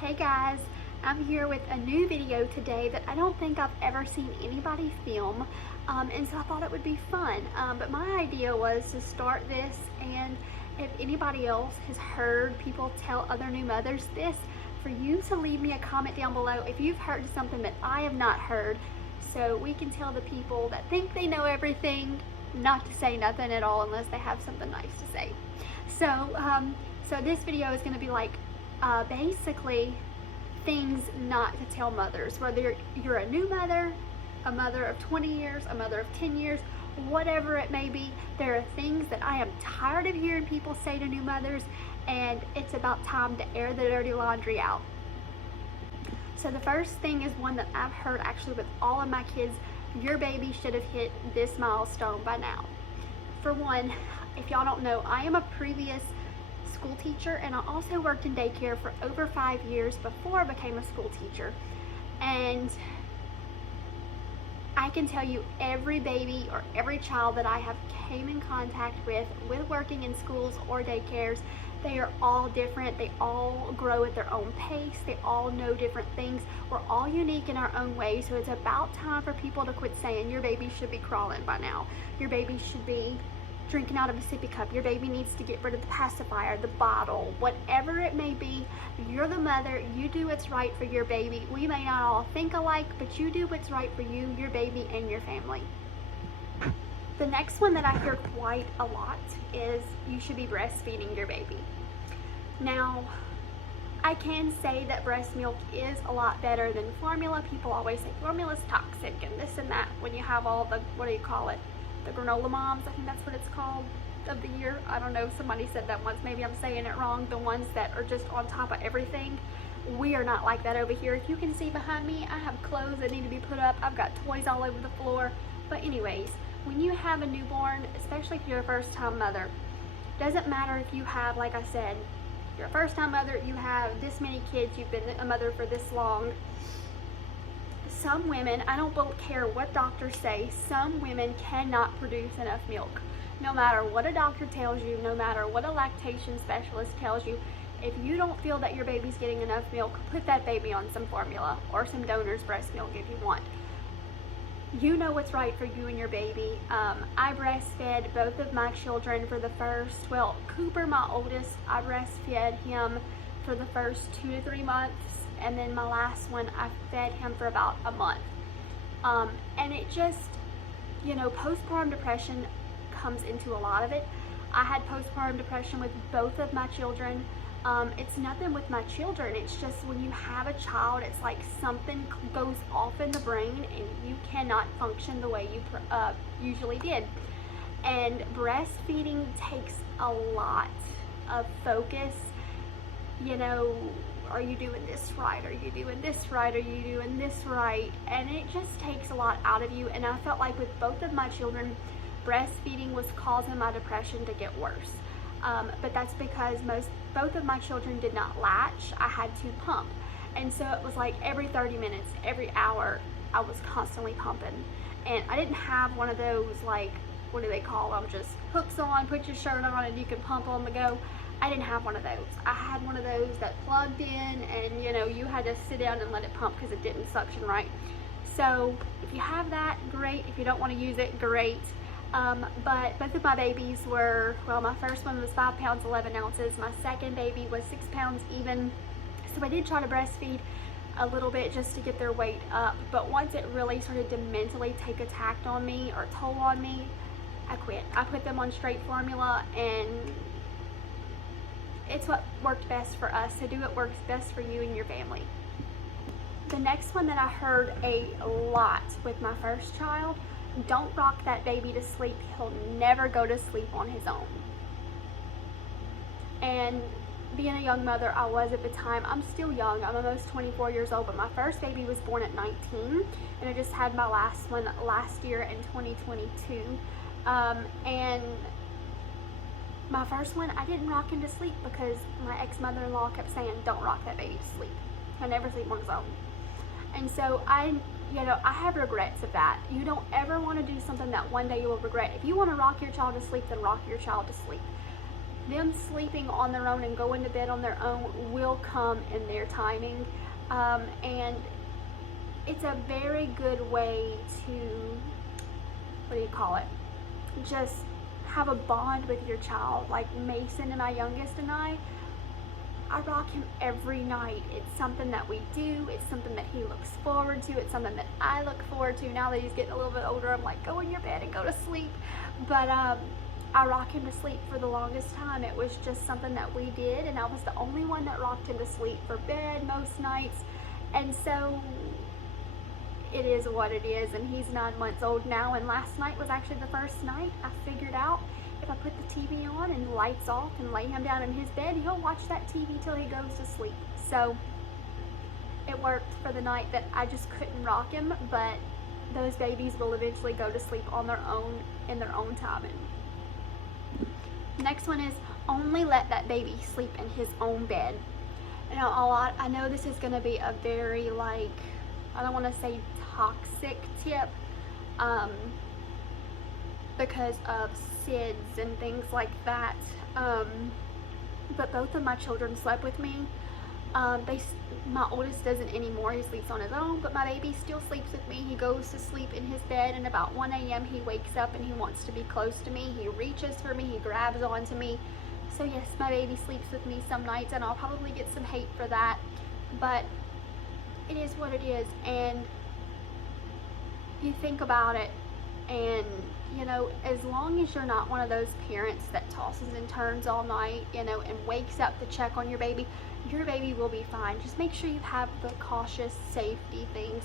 Hey guys, I'm here with a new video today that I don't think I've ever seen anybody film, and so I thought it would be fun. But my idea was to start this, and if anybody else has heard people tell other new mothers this, for you to leave me a comment down below if you've heard something that I have not heard, so we can tell the people that think they know everything not to say nothing at all unless they have something nice to say. So this video is going to be like basically things not to tell mothers, whether you're a new mother, a mother of 20 years, a mother of 10 years, whatever it may be. There are things that I am tired of hearing people say to new mothers, and it's about time to air the dirty laundry out. So the first thing is one that I've heard actually with all of my kids: your baby should have hit this milestone by now. For one, if y'all don't know, I am a previous school teacher, and I also worked in daycare for over 5 years before I became a school teacher. And I can tell you, every baby or every child that I have came in contact with working in schools or daycares, they are all different. They all grow at their own pace. They all know different things. We're all unique in our own way. So it's about time for people to quit saying your baby should be crawling by now. Your baby should be drinking out of a sippy cup. Your baby needs to get rid of the pacifier, the bottle, whatever it may be. You're the mother. You do what's right for your baby. We may not all think alike, but you do what's right for you, your baby, and your family. The next one that I hear quite a lot is you should be breastfeeding your baby. Now, I can say that breast milk is a lot better than formula. People always say formula's toxic and this and that when you have all the, what do you call it? The granola moms, I think that's what it's called, of the year. I don't know, somebody said that once, maybe I'm saying it wrong. The ones that are just on top of everything. We are not like that over here. If you can see behind me, I have clothes that need to be put up. I've got toys all over the floor. But anyways, when you have a newborn, especially if you're a first-time mother, doesn't matter if you have, like I said, you're a first-time mother, you have this many kids, you've been a mother for this long. Some women, I don't care what doctors say, some women cannot produce enough milk. No matter what a doctor tells you, no matter what a lactation specialist tells you, if you don't feel that your baby's getting enough milk, put that baby on some formula or some donor's breast milk if you want. You know what's right for you and your baby. I breastfed both of my children for the first, well, Cooper, my oldest, I breastfed him for the first 2 to 3 months. And then my last one, I fed him for about a month. And it just, you know, postpartum depression comes into a lot of it. I had postpartum depression with both of my children. It's nothing with my children. It's just when you have a child, it's like something goes off in the brain and you cannot function the way you usually did. And breastfeeding takes a lot of focus. You know, are you doing this right? Are you doing this right? Are you doing this right? And it just takes a lot out of you. And I felt like with both of my children, breastfeeding was causing my depression to get worse. But that's because both of my children did not latch. I had to pump. And so it was like every 30 minutes, every hour, I was constantly pumping. And I didn't have one of those, like, what do they call them? Just hooks on, put your shirt on, and you can pump on the go. I didn't have one of those. I had one of those that plugged in, and you know, you had to sit down and let it pump because it didn't suction right. So if you have that, great. If you don't want to use it, great. But both of my babies were, well, my first one was 5 pounds 11 ounces. My second baby was 6 pounds even. So I did try to breastfeed a little bit just to get their weight up. But once it really started to mentally take a tact on me or toll on me, I quit. I put them on straight formula, and it's what worked best for us. So do what works best for you and your family. The next one that I heard a lot with my first child: don't rock that baby to sleep. He'll never go to sleep on his own. And being a young mother, I was at the time. I'm still young. I'm almost 24 years old, but my first baby was born at 19, and I just had my last one last year in 2022. And my first one, I didn't rock him to sleep because my ex-mother-in-law kept saying, don't rock that baby to sleep. He'll never sleep on his own. And so I have regrets of that. You don't ever want to do something that one day you will regret. If you want to rock your child to sleep, then rock your child to sleep. them sleeping on their own and going to bed on their own will come in their timing. And it's a very good way to, what do you call it, just have a bond with your child. Like Mason and my youngest and I rock him every night. It's something that we do. It's something that he looks forward to. It's something that I look forward to. Now that he's getting a little bit older, I'm like, go in your bed and go to sleep. But I rock him to sleep for the longest time. It was just something that we did, and I was the only one that rocked him to sleep for bed most nights. And so it is what it is, and he's 9 months old now, and last night was actually the first night I figured out if I put the TV on and lights off and lay him down in his bed, he'll watch that TV till he goes to sleep. So it worked for the night that I just couldn't rock him, but those babies will eventually go to sleep on their own in their own time. And next one is only let that baby sleep in his own bed. Now I know this is going to be a very, like, I don't want to say toxic tip, because of SIDS and things like that, but both of my children slept with me. My oldest doesn't anymore, he sleeps on his own, but my baby still sleeps with me. He goes to sleep in his bed, and about 1 a.m. he wakes up and he wants to be close to me. He reaches for me, he grabs onto me. So yes, my baby sleeps with me some nights, and I'll probably get some hate for that, but it is what it is. And you think about it, and you know, as long as you're not one of those parents that tosses and turns all night, you know, and wakes up to check on your baby will be fine. Just make sure you have the cautious safety things,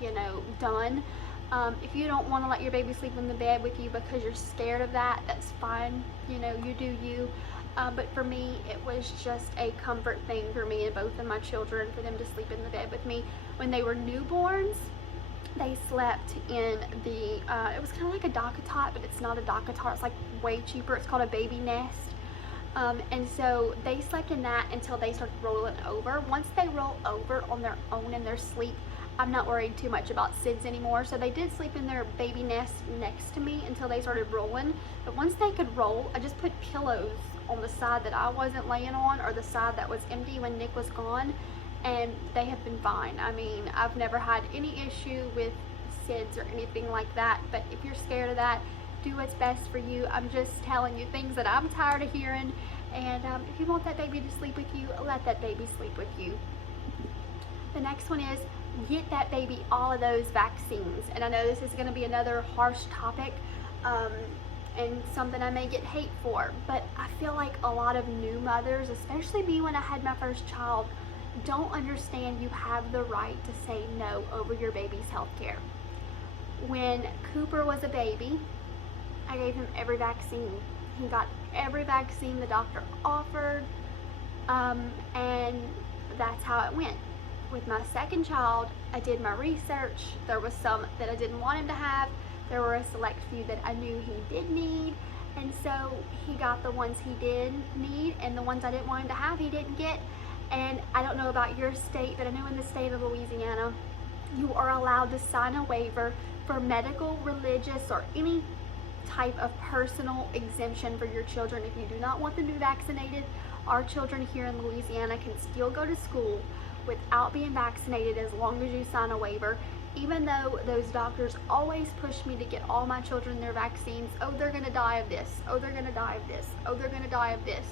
you know, done. If you don't want to let your baby sleep in the bed with you because you're scared of that, that's fine. You know, you do you. But for me, it was just a comfort thing for me and both of my children, for them to sleep in the bed with me. When they were newborns, they slept in the, it was kind of like a DockATot, but it's not a DockATot. It's like way cheaper. It's called a baby nest. And so they slept in that until they started rolling over. Once they roll over on their own in their sleep, I'm not worried too much about SIDS anymore. So they did sleep in their baby nest next to me until they started rolling. But once they could roll, I just put pillows on the side that I wasn't laying on, or the side that was empty when Nick was gone, and they have been fine. I mean, I've never had any issue with SIDS or anything like that. But if you're scared of that, do what's best for you. I'm just telling you things that I'm tired of hearing. And if you want that baby to sleep with you, let that baby sleep with you. The next one is get that baby all of those vaccines. And I know this is going to be another harsh topic, and something I may get hate for, but I feel like a lot of new mothers, especially me when I had my first child, don't understand you have the right to say no over your baby's health care. When Cooper was a baby, I gave him every vaccine. He got every vaccine the doctor offered, and that's how it went. With my second child, I did my research. There was some that I didn't want him to have. There were a select few that I knew he did need, and so he got the ones he did need, and the ones I didn't want him to have, he didn't get. And I don't know about your state, but I know in the state of Louisiana, you are allowed to sign a waiver for medical, religious, or any type of personal exemption for your children. If you do not want them to be vaccinated, our children here in Louisiana can still go to school without being vaccinated as long as you sign a waiver. Even though those doctors always push me to get all my children their vaccines. Oh, they're gonna die of this. Oh, they're gonna die of this. Oh, they're gonna die of this.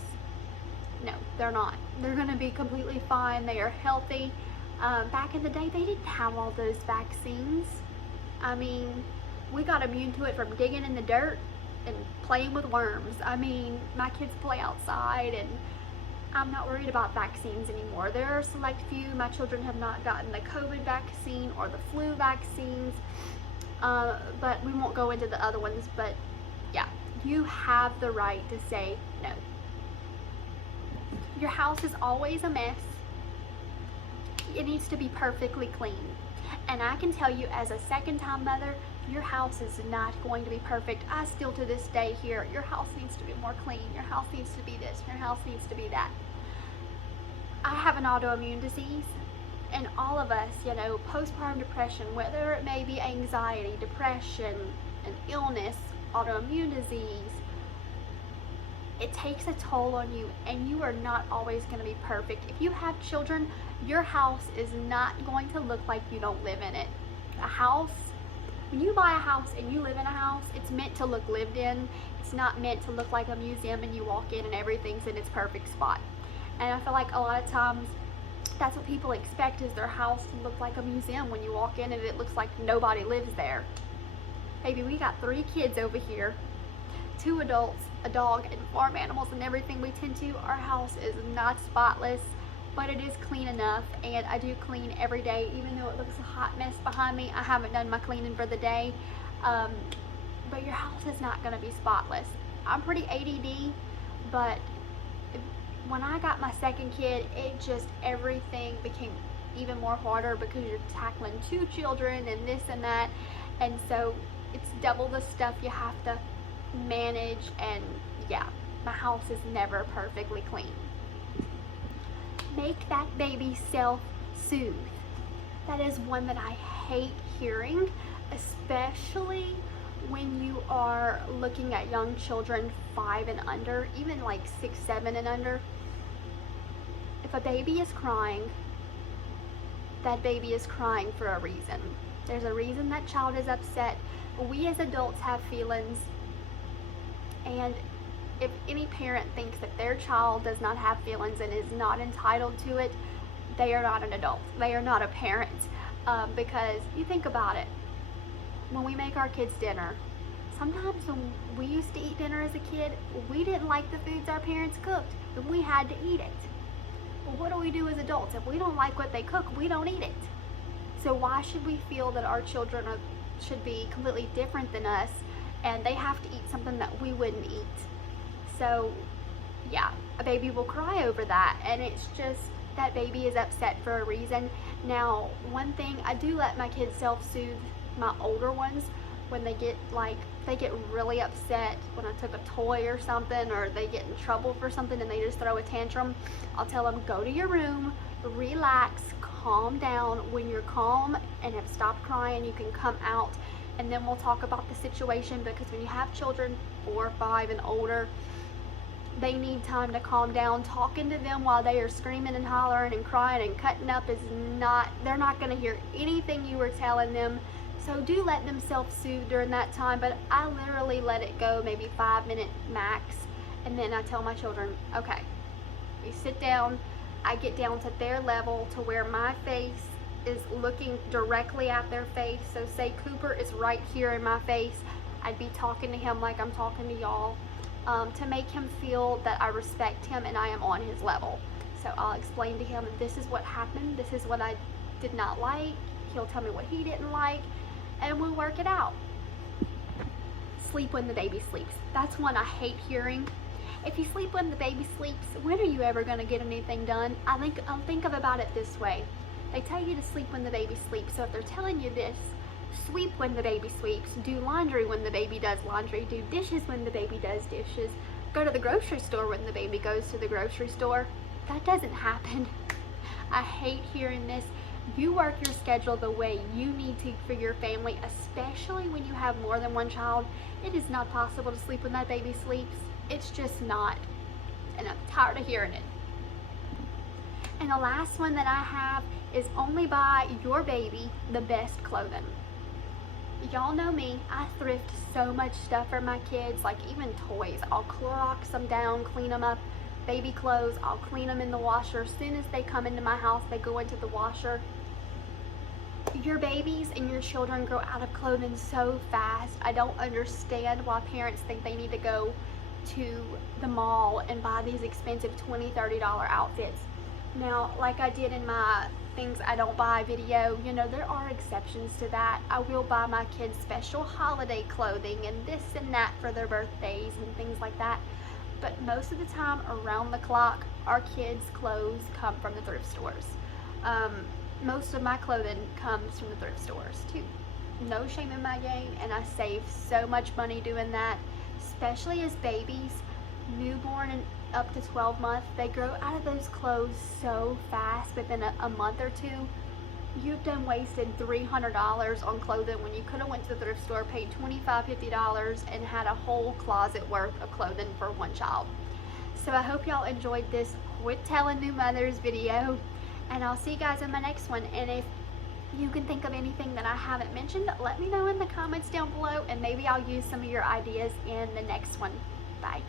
No, they're not. They're gonna be completely fine. They are healthy. Back in the day, they didn't have all those vaccines. I mean, we got immune to it from digging in the dirt and playing with worms. I mean, my kids play outside, and I'm not worried about vaccines anymore. There are a select few. My children have not gotten the COVID vaccine or the flu vaccines, but we won't go into the other ones. But yeah, you have the right to say no. Your house is always a mess. It needs to be perfectly clean. And I can tell you, as a second-time mother, your house is not going to be perfect. I still to this day hear, your house needs to be more clean, your house needs to be this, your house needs to be that. I have an autoimmune disease, and all of us, you know, postpartum depression, whether it may be anxiety, depression, an illness, autoimmune disease, it takes a toll on you, and you are not always going to be perfect. If you have children, your house is not going to look like you don't live in it. A house, when you buy a house and you live in a house, it's meant to look lived in. It's not meant to look like a museum and you walk in and everything's in its perfect spot. And I feel like a lot of times that's what people expect, is their house to look like a museum when you walk in and it looks like nobody lives there. Baby, we got 3 kids over here, 2 adults, a dog, and farm animals and everything we tend to. Our house is not spotless, but it is clean enough, and I do clean every day. Even though it looks a hot mess behind me, I haven't done my cleaning for the day. But your house is not going to be spotless. I'm pretty ADD, but when I got my second kid, it just, everything became even more harder because you're tackling 2 children and this and that, and so it's double the stuff you have to manage. And yeah, my house is never perfectly clean. Make that baby self-soothe. That is one that I hate hearing, especially when you are looking at young children 5 and under, even like 6, 7 and under. If a baby is crying, that baby is crying for a reason. There's a reason that child is upset. We as adults have feelings, and if any parent thinks that their child does not have feelings and is not entitled to it, they are not an adult. They are not a parent. Because you think about it, when we make our kids dinner, sometimes when we used to eat dinner as a kid, we didn't like the foods our parents cooked, and we had to eat it. Well, what do we do as adults? If we don't like what they cook, we don't eat it. So why should we feel that our children should be completely different than us, and they have to eat something that we wouldn't eat? So yeah, a baby will cry over that, and it's just, that baby is upset for a reason. Now, one thing, I do let my kids self-soothe, my older ones, when they get really upset when I took a toy or something, or they get in trouble for something and they just throw a tantrum. I'll tell them, go to your room, relax, calm down. When you're calm and have stopped crying, you can come out, and then we'll talk about the situation. Because when you have children 4, 5 and older, they need time to calm down. Talking to them while they are screaming and hollering and crying and cutting up is not, they're not going to hear anything you were telling them. So do let them self-soothe during that time, but I literally let it go maybe 5 minutes max, and then I tell my children, okay, we sit down, I get down to their level to where my face is looking directly at their face. So say Cooper is right here in my face, I'd be talking to him like I'm talking to y'all, to make him feel that I respect him and I am on his level. So I'll explain to him, this is what happened, this is what I did not like, he'll tell me what he didn't like, and we'll work it out. Sleep when the baby sleeps. That's one I hate hearing. If you sleep when the baby sleeps, when are you ever going to get anything done? I'll think about it this way. They tell you to sleep when the baby sleeps. So if they're telling you this, sweep when the baby sweeps, do laundry when the baby does laundry, do dishes when the baby does dishes, go to the grocery store when the baby goes to the grocery store. That doesn't happen. I hate hearing this. You work your schedule the way you need to for your family, especially when you have more than one child. It is not possible to sleep when that baby sleeps. It's just not. And I'm tired of hearing it. And the last one that I have is only buy your baby the best clothing. Y'all know me, I thrift so much stuff for my kids, like even toys. I'll Clorox them down, clean them up. Baby clothes, I'll clean them in the washer. As soon as they come into my house, they go into the washer. Your babies and your children grow out of clothing so fast. I don't understand why parents think they need to go to the mall and buy these expensive $20, $30 outfits. Now, like I did in my things I don't buy video, you know, there are exceptions to that. I will buy my kids special holiday clothing and this and that for their birthdays and things like that. But most of the time, around the clock, our kids' clothes come from the thrift stores. Most of my clothing comes from the thrift stores too. No shame in my game, and I save so much money doing that, especially as babies, newborn and up to 12 months, they grow out of those clothes so fast within a month or two. You've done wasted $300 on clothing when you could have went to the thrift store, paid $25, $50 and had a whole closet worth of clothing for one child. So I hope y'all enjoyed this quit telling new mothers video, and I'll see you guys in my next one. And if you can think of anything that I haven't mentioned, let me know in the comments down below, and maybe I'll use some of your ideas in the next one. Bye.